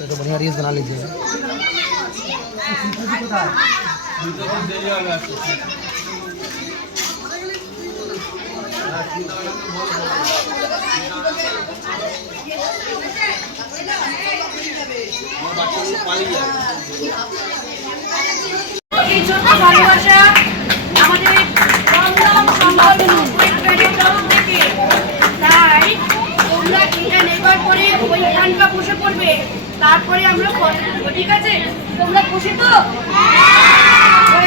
तो बढ़िया रील्स बना लीजिए। তারপরে আমরা ঠিক আছে, তোমরা খুশি তো?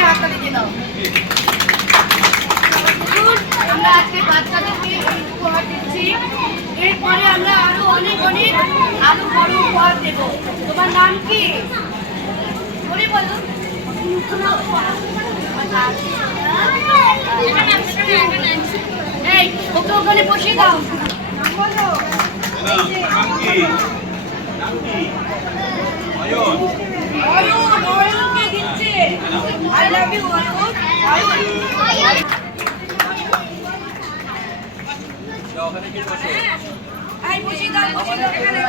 হাততালি দিয়ে দাও। আমরা আজকে বাচ্চাদেরকে উপহার দিচ্ছি, এরপরে আমরা আরো অনেক অনেক আরো বড় উপহার দেব। তোমার নাম কি বলি বলো? এই ওকে ওখানে বসিয়ে দাও। নাম বলো। অয়নকে দিচ্ছে। I love you Ayan. এই বসিয়ে দাও, বসিয়ে দাও এখানে।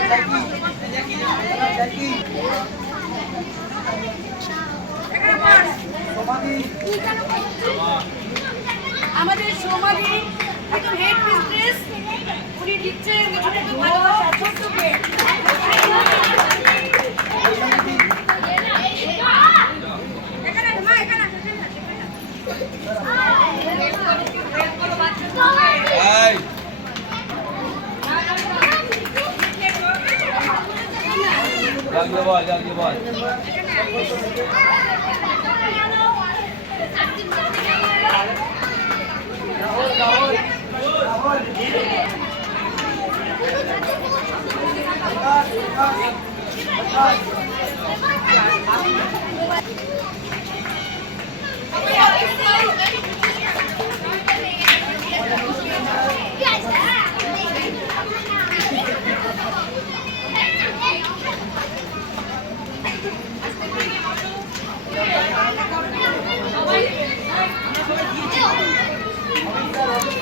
আমাদের সমাধি একজন হেড মিস্ট্রেস, উনি দিচ্ছেন ছোট ছোট ভালোবাসা ছোট্টকে।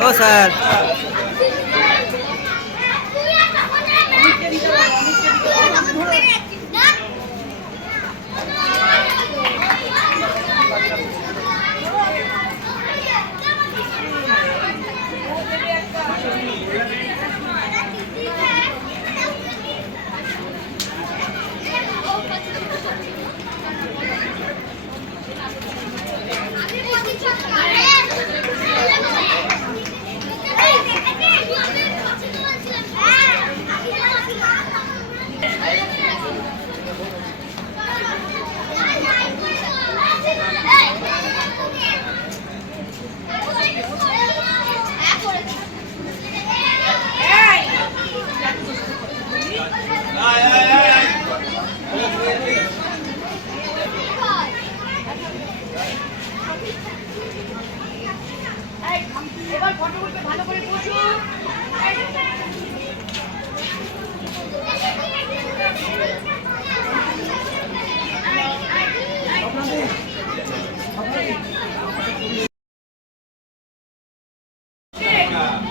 ओ सर এবার ফটো উঠবে, ভালো করে বসো।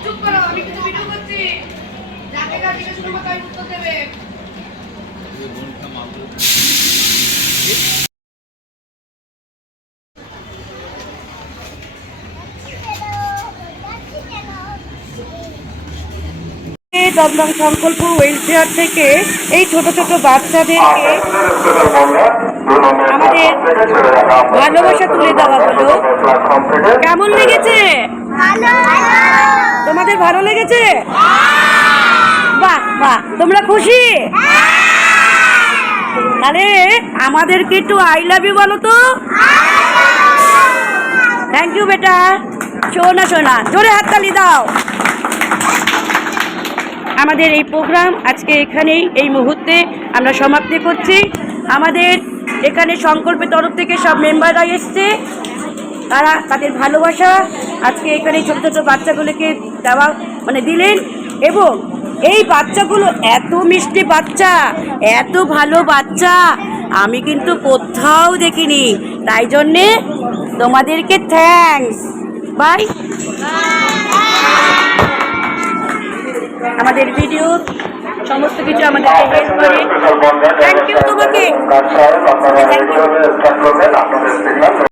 চুপ করো, আমি কিছু ভিডিও করছি। যাকে যাকে জিজ্ঞেস করবো তাই উত্তর দেবে। দমদম সংকল্প ওয়েলফেয়ার থেকে এই ছোট ছোট বাচ্চাদেরকে আমাদের ভালোবাসা তুলে দেওয়া হলো। কেমন লেগেছে? তোমাদের ভালো লেগেছে? বাহ বাহ, তোমরা খুশি? আরে আমাদেরকে একটু আই লাভ ইউ বলো তো। থ্যাংক ইউ বেটা। শোনা শোনা, জোরে হাততালি দাও। আমাদের এই প্রোগ্রাম আজকে এখানেই এই মুহূর্তে আমরা সমাপ্তি করছি। আমাদের এখানে সংকল্পের তরফ থেকে সব মেম্বাররা এসছে, তারা তাদের ভালোবাসা আজকে এখানে ছোট ছোট বাচ্চাগুলোকে দেওয়া দিলেন। এবং এই বাচ্চাগুলো এত মিষ্টি বাচ্চা, এত ভালো বাচ্চা আমি কিন্তু কোথাও দেখিনি। তাই জন্যে তোমাদেরকে থ্যাঙ্কস। বাই। আমাদের ভিডিও সমস্ত কিছু আমাদেরকে হেল্প করে। থ্যাংক ইউ তোমাকে। Thank you.